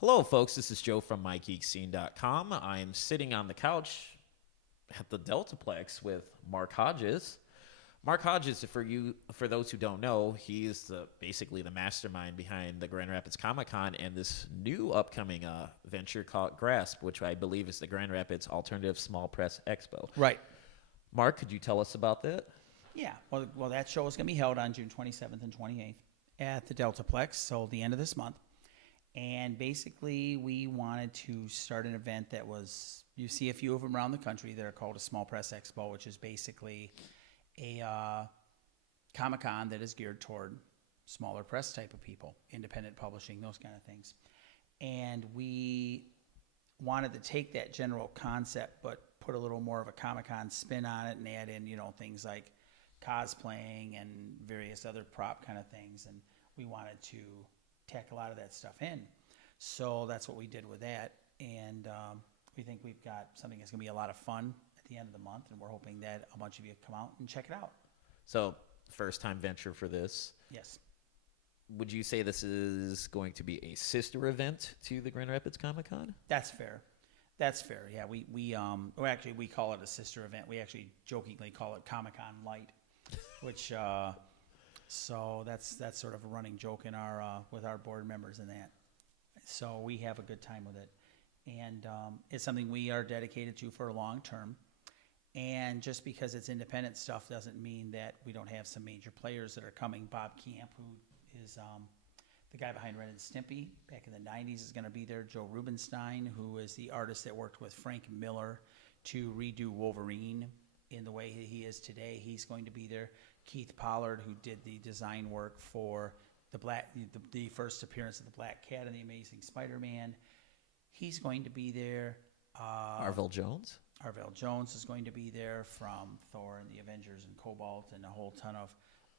Hello, folks. This is Joe from MIGeekScene.com. I am sitting on the couch at the Deltaplex with Mark Hodges. Mark Hodges, for those who don't know, he is basically the mastermind behind the Grand Rapids Comic Con and this new upcoming venture called Grasp, which I believe is the Grand Rapids Alternative Small Press Expo. Right. Mark, could you tell us about that? Yeah. Well, that show is going to be held on June 27th and 28th at the Deltaplex, so the end of this month. And basically, we wanted to start an event that was, you see a few of them around the country that are called a Small Press Expo, which is basically a Comic-Con that is geared toward smaller press type of people, independent publishing, those kind of things. And we wanted to take that general concept, but put a little more of a Comic-Con spin on it and add in, things like cosplaying and various other prop kind of things. And we wanted to tack a lot of that stuff in. So that's what we did with that. And we think we've got something that's going to be a lot of fun at the end of the month. And we're hoping that a bunch of you come out and check it out. So, first time venture for this. Yes. Would you say this is going to be a sister event to the Grand Rapids Comic Con? That's fair. That's fair. Yeah, we call it a sister event. We actually jokingly call it Comic-Con Light, which so that's sort of a running joke in our with our board members and that. So we have a good time with it, and it's something we are dedicated to for a long term. And just because it's independent stuff doesn't mean that we don't have some major players that are coming. Bob Camp, who is the guy behind Ren and Stimpy back in the 90s, is going to be there. Joe Rubenstein, who is the artist that worked with Frank Miller to redo Wolverine in the way he is today, he's going to be there. Keith Pollard, who did the design work for the first appearance of the Black Cat in the Amazing Spider-Man, he's going to be there. Arvell Jones? Arvell Jones is going to be there from Thor and the Avengers and Cobalt and a whole ton of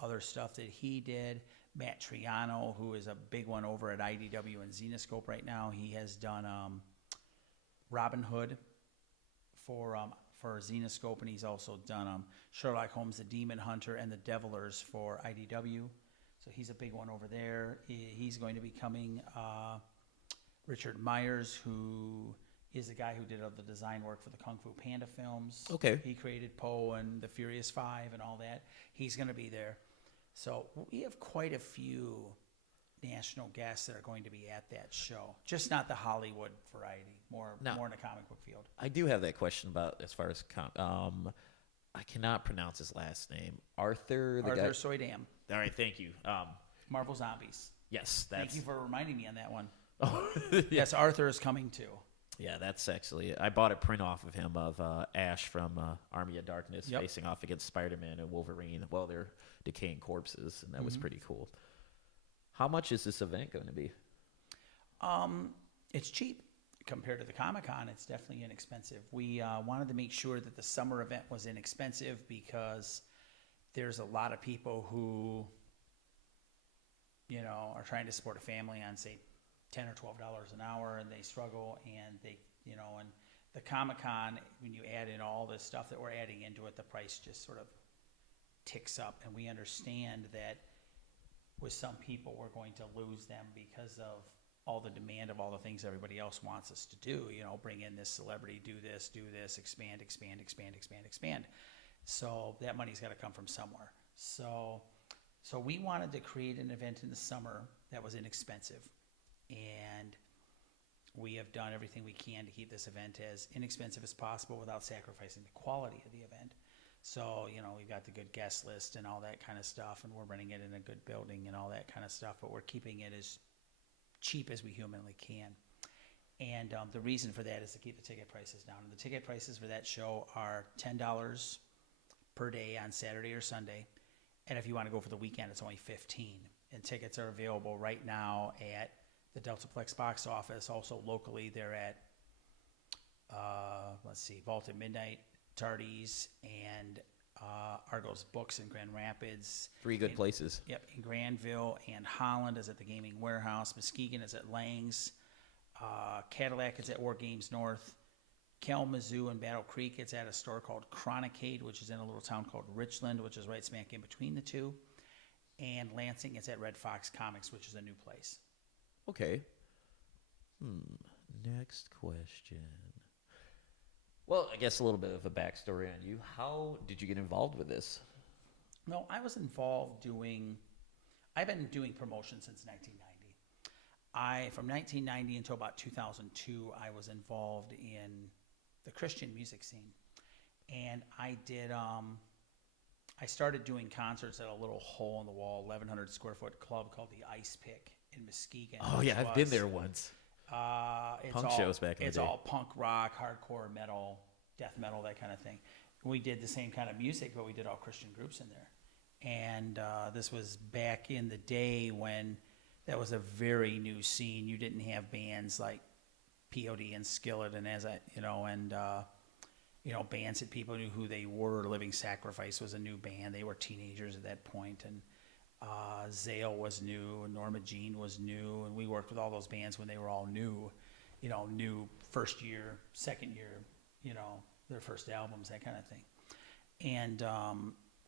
other stuff that he did. Matt Triano, who is a big one over at IDW and Zenescope right now, he has done Robin Hood for Zenescope, and he's also done Sherlock Holmes, the Demon Hunter, and the Devilers for IDW. So he's a big one over there. He's going to be coming. Richard Myers, who is the guy who did all the design work for the Kung Fu Panda films. Okay. He created Poe and the Furious Five and all that. He's going to be there. So we have quite a few national guests that are going to be at that show. Just not the Hollywood variety, more in the comic book field. I do have that question about as far as I cannot pronounce his last name. Arthur Soydam. All right, thank you. Marvel Zombies. Yes, thank you for reminding me on that one. Oh, yeah. Yes, Arthur is coming too. Yeah, that's actually, I bought a print off of him of Ash from Army of Darkness facing off against Spider-Man and Wolverine while they're decaying corpses, and that was pretty cool. How much is this event going to be? It's cheap compared to the Comic-Con. It's definitely inexpensive. We wanted to make sure that the summer event was inexpensive because there's a lot of people who, are trying to support a family on, say, $10 or $12 an hour, and they struggle, and they, and the Comic-Con, when you add in all this stuff that we're adding into it, the price just sort of ticks up, and we understand that with some people we're going to lose them because of all the demand of all the things everybody else wants us to do, bring in this celebrity, do this, expand. So that money's got to come from somewhere. So we wanted to create an event in the summer that was inexpensive. And we have done everything we can to keep this event as inexpensive as possible without sacrificing the quality of the event. So, we've got the good guest list and all that kind of stuff, and we're running it in a good building and all that kind of stuff, but we're keeping it as cheap as we humanly can. And the reason for that is to keep the ticket prices down. And the ticket prices for that show are $10 per day on Saturday or Sunday. And if you want to go for the weekend, it's only $15. And tickets are available right now at the Deltaplex box office. Also locally, they're at, Vault at Midnight, Tardy's, and Argos Books in Grand Rapids. Three good places. Yep, in Granville, and Holland is at the Gaming Warehouse. Muskegon is at Lang's. Cadillac is at War Games North. Kalamazoo and Battle Creek, it's at a store called Chronicade, which is in a little town called Richland, which is right smack in between the two. And Lansing, it's at Red Fox Comics, which is a new place. Okay. Next question. Well, I guess a little bit of a backstory on you. How did you get involved with this? No, I was involved I've been doing promotion since 1990. From 1990 until about 2002, I was involved in the Christian music scene. And I started doing concerts at a little hole in the wall, 1,100 square foot club called the Ice Pick in Muskegon. Oh yeah, I've been there once. Punk shows back in the day. It's all punk rock, hardcore metal, death metal, that kind of thing. We did the same kind of music, but we did all Christian groups in there. And this was back in the day when that was a very new scene. You didn't have bands like POD and Skillet, and bands that people knew who they were. Living Sacrifice was a new band. They were teenagers at that point, and Zale was new, and Norma Jean was new, and we worked with all those bands when they were all new, new first year, second year, their first albums, that kind of thing. And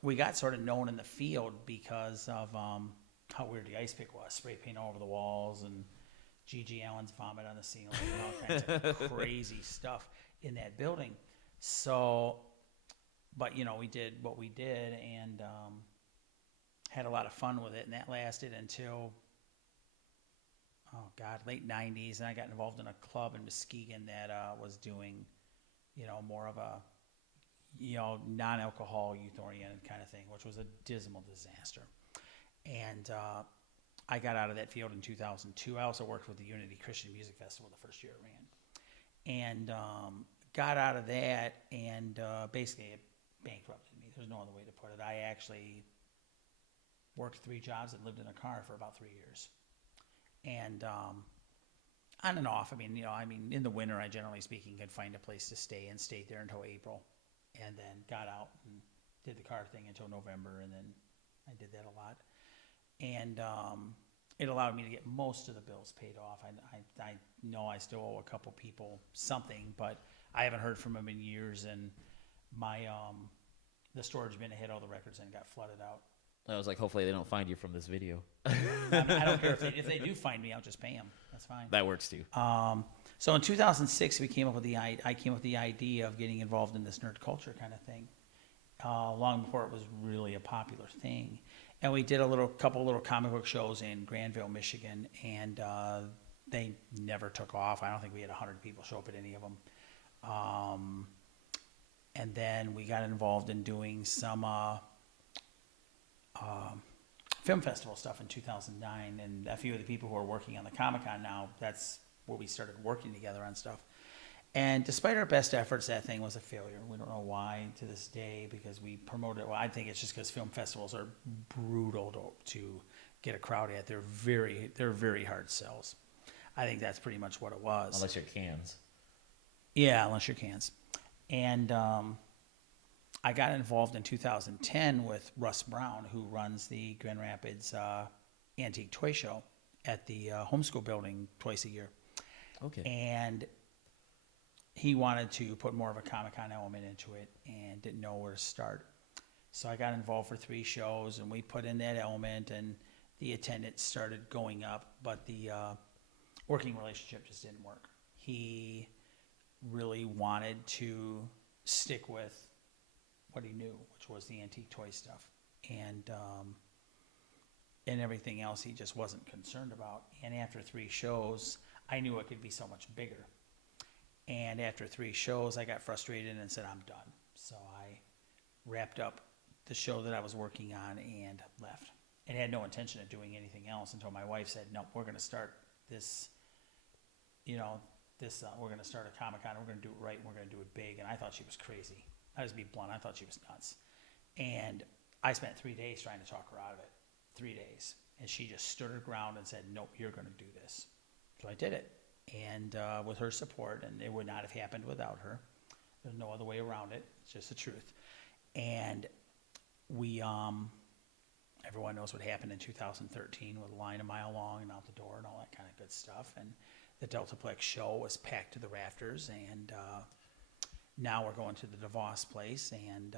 we got sort of known in the field because of how weird the Ice Pick was. Spray paint all over the walls and G.G. Allen's vomit on the ceiling and all kinds of crazy stuff in that building. So, but, we did what we did and had a lot of fun with it. And that lasted until, late 90s. And I got involved in a club in Muskegon that was doing, more of a, non-alcohol, youth-oriented kind of thing, which was a dismal disaster. And I got out of that field in 2002. I also worked with the Unity Christian Music Festival the first year it ran. And got out of that, and basically it bankrupted me. There's no other way to put it. I actually worked 3 jobs and lived in a car for about 3 years. And on and off, in the winter, I generally speaking could find a place to stay and stayed there until April. And then got out and did the car thing until November, and then I did that a lot. And it allowed me to get most of the bills paid off. I know I still owe a couple people something, but I haven't heard from them in years, and my the storage bin had all the records and got flooded out. I was like, hopefully they don't find you from this video. I don't care if they do find me, I'll just pay them. That's fine. That works too. So in 2006, I came up with the idea of getting involved in this nerd culture kind of thing, long before it was really a popular thing. And we did a couple little comic book shows in Granville, Michigan, and they never took off. I don't think we had 100 people show up at any of them. And then we got involved in doing some film festival stuff in 2009, and a few of the people who are working on the Comic-Con now, that's where we started working together on stuff. And despite our best efforts, that thing was a failure. We don't know why to this day, because we promoted it. Well, I think it's just because film festivals are brutal to get a crowd at. They're very hard sells. I think that's pretty much what it was. Unless you're cans. Yeah, unless you're cans. And I got involved in 2010 with Russ Brown, who runs the Grand Rapids Antique Toy Show at the homeschool building twice a year. Okay. And he wanted to put more of a Comic-Con element into it and didn't know where to start. So I got involved for 3 shows, and we put in that element, and the attendance started going up, but the working relationship just didn't work. He really wanted to stick with what he knew, which was the antique toy stuff. And everything else he just wasn't concerned about. And after 3 shows, I knew it could be so much bigger. And after 3 shows, I got frustrated and said, I'm done. So I wrapped up the show that I was working on and left. And had no intention of doing anything else until my wife said, no, we're going to start this, we're going to start a Comic-Con, we're going to do it right, and we're going to do it big. And I thought she was crazy. I'll just be blunt, I thought she was nuts. And I spent 3 days trying to talk her out of it. 3 days. And she just stood her ground and said, nope, you're going to do this. So I did it. And with her support, and it would not have happened without her. There's no other way around it. It's just the truth. And we, everyone knows what happened in 2013 with a line a mile long and out the door and all that kind of good stuff. And the Deltaplex show was packed to the rafters. And now we're going to the DeVos place, and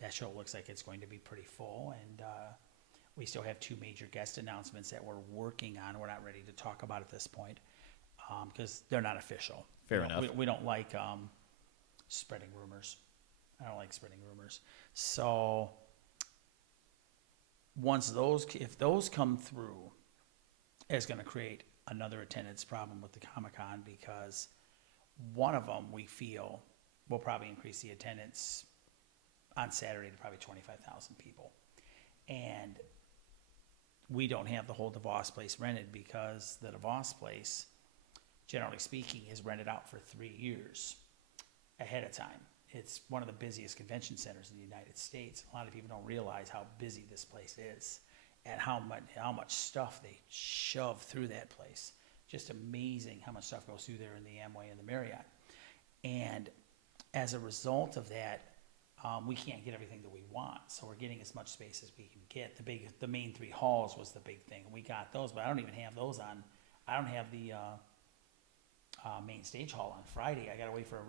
that show looks like it's going to be pretty full. And we still have 2 major guest announcements that we're working on. We're not ready to talk about at this point. because they're not official. Fair enough. We don't like spreading rumors. I don't like spreading rumors. So if those come through, it's going to create another attendance problem with the Comic-Con, because one of them we feel will probably increase the attendance on Saturday to probably 25,000 people. And we don't have the whole DeVos place rented, because the DeVos place, generally speaking, is rented out for 3 years ahead of time. It's one of the busiest convention centers in the United States. A lot of people don't realize how busy this place is and how much stuff they shove through that place. Just amazing how much stuff goes through there in the Amway and the Marriott. And as a result of that, we can't get everything that we want. So we're getting as much space as we can get. The main 3 halls was the big thing. We got those, but I don't even have those on. I don't have the main stage hall on Friday. I got to wait for a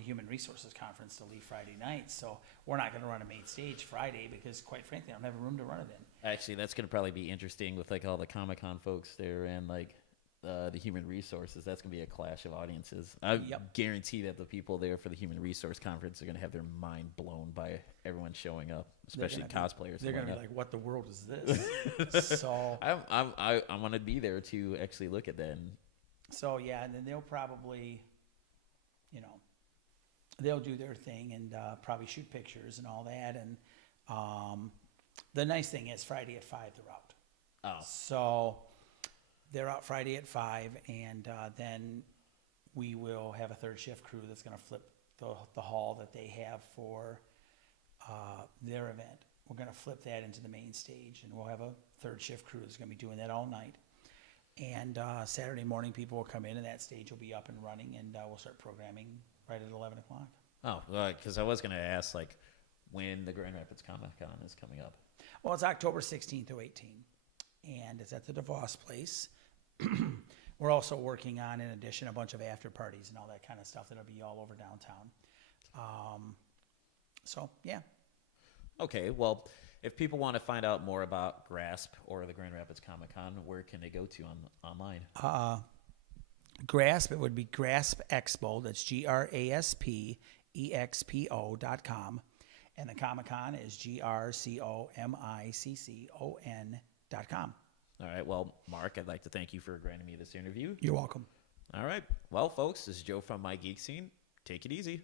human resources conference to leave Friday night. So we're not going to run a main stage Friday, because quite frankly, I don't have room to run it in. Actually, that's going to probably be interesting with like all the Comic-Con folks there and like the human resources. That's going to be a clash of audiences. I guarantee that the people there for the human resource conference are going to have their mind blown by everyone showing up, especially cosplayers. They're going to be like, "What the world is this?" So I want to be there to actually look at that. So yeah, and then they'll probably, they'll do their thing and probably shoot pictures and all that. And the nice thing is Friday at 5 they're out. Oh, so they're out Friday at 5, and then we will have a third shift crew that's going to flip the hall that they have for their event. We're going to flip that into the main stage, and we'll have a third shift crew that's going to be doing that all night. And Saturday morning, people will come in, and that stage will be up and running, and we'll start programming right at 11 o'clock. Oh, because I was going to ask, like, when the Grand Rapids Comic-Con is coming up. Well, it's October 16th to 18th, and it's at the DeVos place. We're also working on, in addition, a bunch of after parties and all that kind of stuff that'll be all over downtown. So, yeah. Okay, well, if people want to find out more about GRASP or the Grand Rapids Comic-Con, where can they go to online? GRASP, it would be GRASP Expo. That's GRASPEXPO.com. And the Comic-Con is GRCOMICCON.com. All right, well, Mark, I'd like to thank you for granting me this interview. You're welcome. All right, well, folks, this is Joe from MIGeekScene. Take it easy.